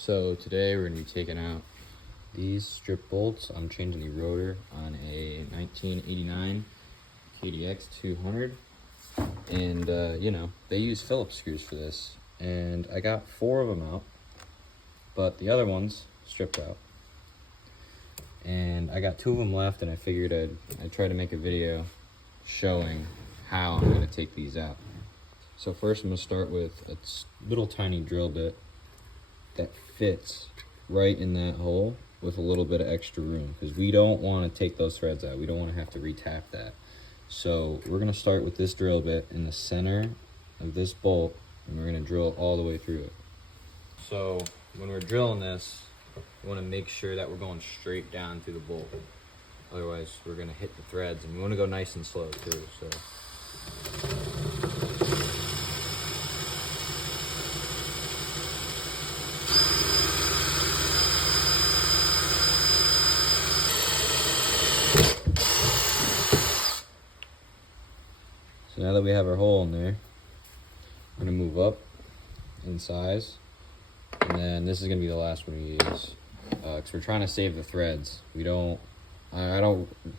So today we're going to be taking out these strip bolts. I'm changing the rotor on a 1989 KDX 200, and they use Phillips screws for this, and I got 4 of them out, but the other ones stripped out, and I got 2 of them left, and I figured I'd try to make a video showing how I'm going to take these out. So first I'm going to start with a little tiny drill bit that fits right in that hole with a little bit of extra room, because we don't want to take those threads out. We don't want to have to retap that. So we're going to start with this drill bit in the center of this bolt, and we're going to drill all the way through it. So when we're drilling this, we want to make sure that we're going straight down through the bolt. Otherwise we're going to hit the threads, and we want to go nice and slow too. So now that we have our hole in there, we're going to move up in size, and then this is going to be the last one we use, because we're trying to save the threads. I don't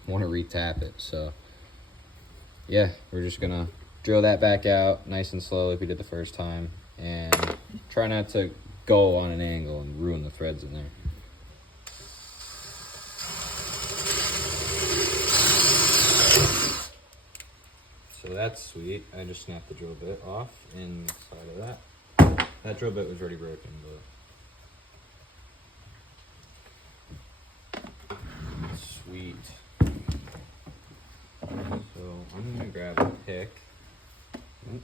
want to retap it, so yeah, we're just going to drill that back out nice and slow like we did the first time, and try not to go on an angle and ruin the threads in there. So that's sweet. I just snapped the drill bit off inside of that. That drill bit was already broken, but sweet. So I'm gonna grab a pick, which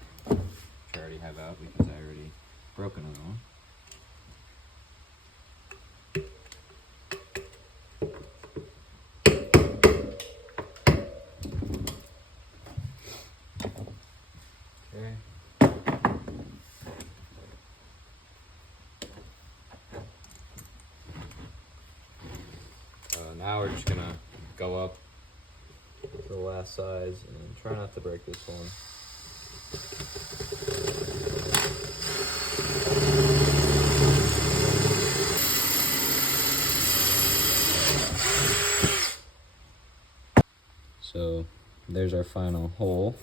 I already have out because I already broken it on. Now we're just gonna go up to the last size and try not to break this one. So there's our final hole.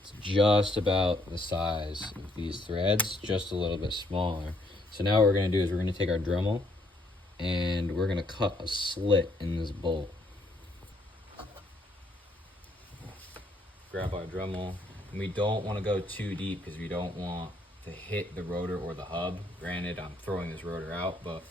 It's just about the size of these threads, just a little bit smaller. So now what we're gonna do is we're gonna take our Dremel and we're gonna cut a slit in this bolt. Grab our Dremel, and we don't want to go too deep because we don't want to hit the rotor or the hub. Granted, I'm throwing this rotor out, but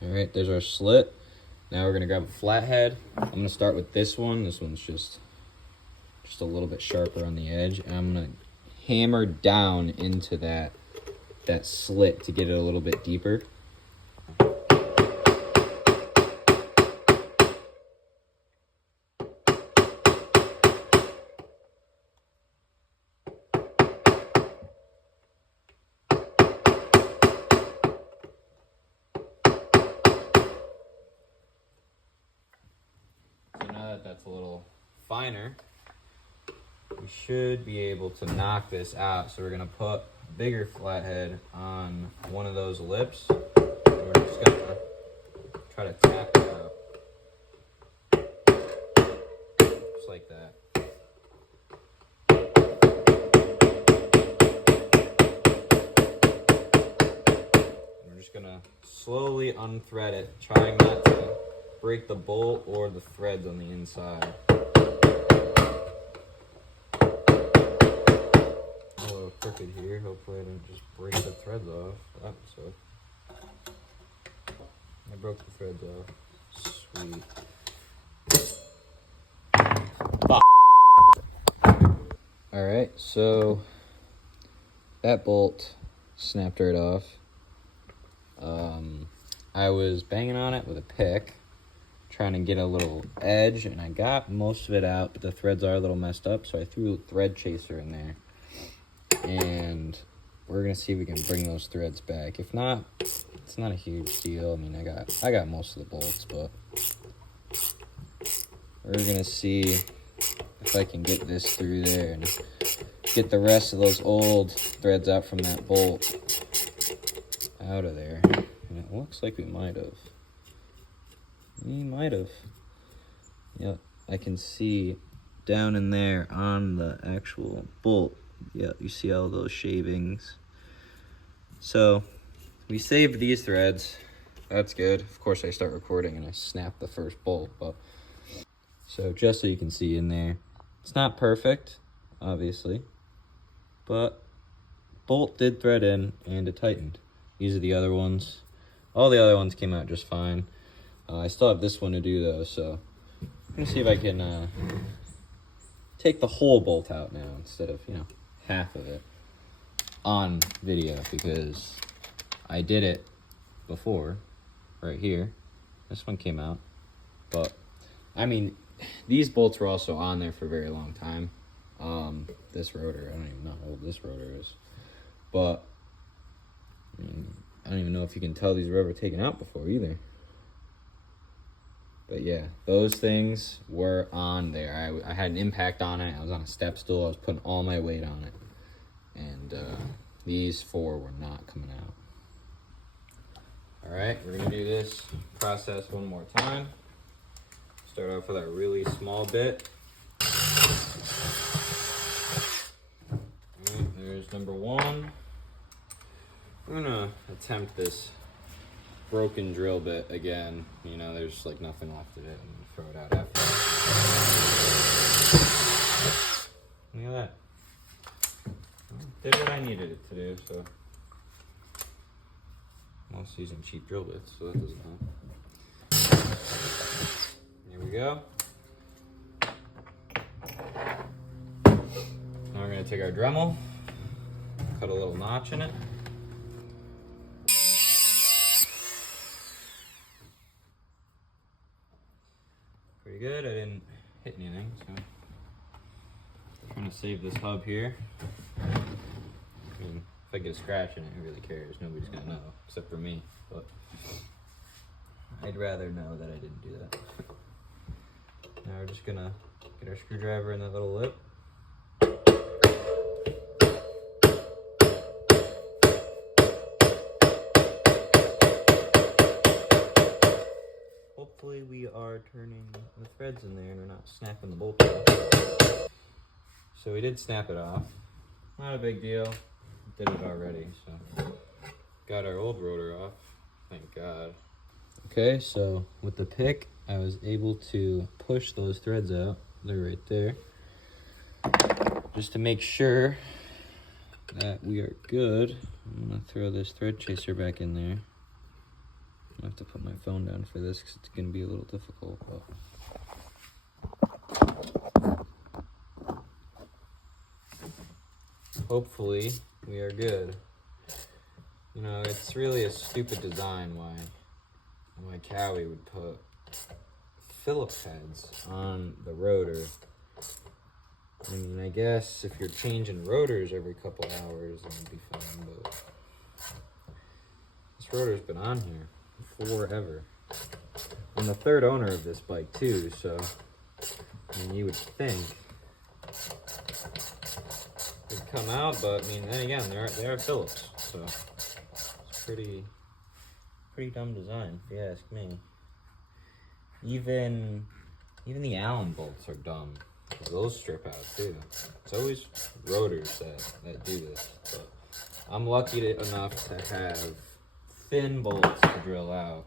all right, there's our slit. Now we're gonna grab a flathead. I'm gonna start with this one. This one's just a little bit sharper on the edge, and I'm gonna hammer down into that slit to get it a little bit deeper. That's a little finer, we should be able to knock this out. So we're going to put a bigger flathead on one of those lips, and we're just going to try to tap it out just like that. And we're just going to slowly unthread it, trying not to break the bolt or the threads on the inside. A little crooked here. Hopefully I didn't just break the threads off. So I broke the threads off. Sweet. Alright, so that bolt snapped right off. I was banging on it with a pick, trying to get a little edge, and I got most of it out, but the threads are a little messed up, so I threw a thread chaser in there, and we're gonna see if we can bring those threads back. If not, it's not a huge deal. I mean, I got most of the bolts, but we're gonna see if I can get this through there and get the rest of those old threads out from that bolt out of there. And it looks like we might have. Yep, I can see down in there on the actual bolt. Yep, you see all those shavings. So we saved these threads. That's good. Of course, I start recording and I snap the first bolt. But so just so you can see in there, it's not perfect, obviously, but bolt did thread in and it tightened. These are the other ones. All the other ones came out just fine. I still have this one to do though, so I'm gonna see if I can take the whole bolt out now instead of, you know, half of it on video, because I did it before right here. This one came out, but I mean, these bolts were also on there for a very long time. This rotor, I don't even know how old this rotor is, but I mean, I don't even know if you can tell these were ever taken out before either. But yeah, those things were on there. I had an impact on it. I was on a step stool. I was putting all my weight on it. And these 4 were not coming out. All right, we're gonna do this process one more time. Start off with a really small bit. All right, there's number 1. I'm gonna attempt this broken drill bit again. You know, there's like nothing left of it, and throw it out after. Look at that. Did what I needed it to do, so. I'm also using cheap drill bits, so that doesn't help. Here we go. Now we're gonna take our Dremel, cut a little notch in it. Pretty good. I didn't hit anything, so I'm trying to save this hub here. I mean, if I get a scratch in it, who really cares? Nobody's gonna know, except for me. But I'd rather know that I didn't do that. Now we're just gonna get our screwdriver in that little lip. Hopefully we are turning the threads in there and we're not snapping the bolt off. So we did snap it off. Not a big deal. Did it already, so got our old rotor off, thank God. Okay, so with the pick, I was able to push those threads out. They're right there. Just to make sure that we are good, I'm gonna throw this thread chaser back in there. I have to put my phone down for this because it's going to be a little difficult. But hopefully we are good. You know, it's really a stupid design why Cowie would put Phillips heads on the rotor. I mean, I guess if you're changing rotors every couple hours, then it'd be fine, but this rotor's been on here forever. I'm the 3rd owner of this bike too, so I mean, you would think it'd come out, but I mean, then again, they are Phillips, so it's pretty dumb design if you ask me. Even the Allen bolts are dumb, because those strip out too. It's always rotors that do this, but I'm lucky enough to have thin bolts to drill out.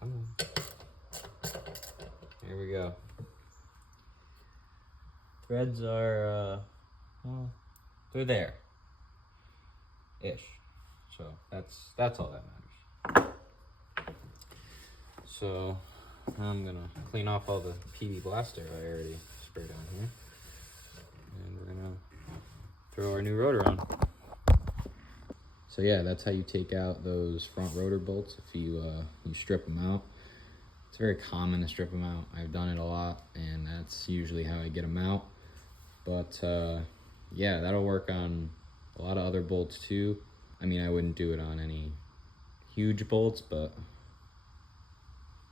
Come on. Here we go. Threads are, well, they're there. Ish. So that's all that matters. So I'm gonna clean off all the PB Blaster I already sprayed on here. And we're gonna throw our new rotor on. So yeah, that's how you take out those front rotor bolts if you strip them out. It's very common to strip them out. I've done it a lot, and that's usually how I get them out. But yeah, that'll work on a lot of other bolts too. I mean, I wouldn't do it on any huge bolts, but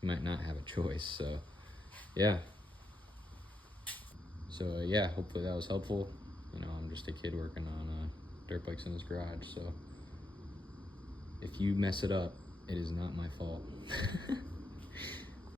you might not have a choice. So yeah. So yeah, hopefully that was helpful. You know, I'm just a kid working on dirt bikes in his garage, so if you mess it up, it is not my fault.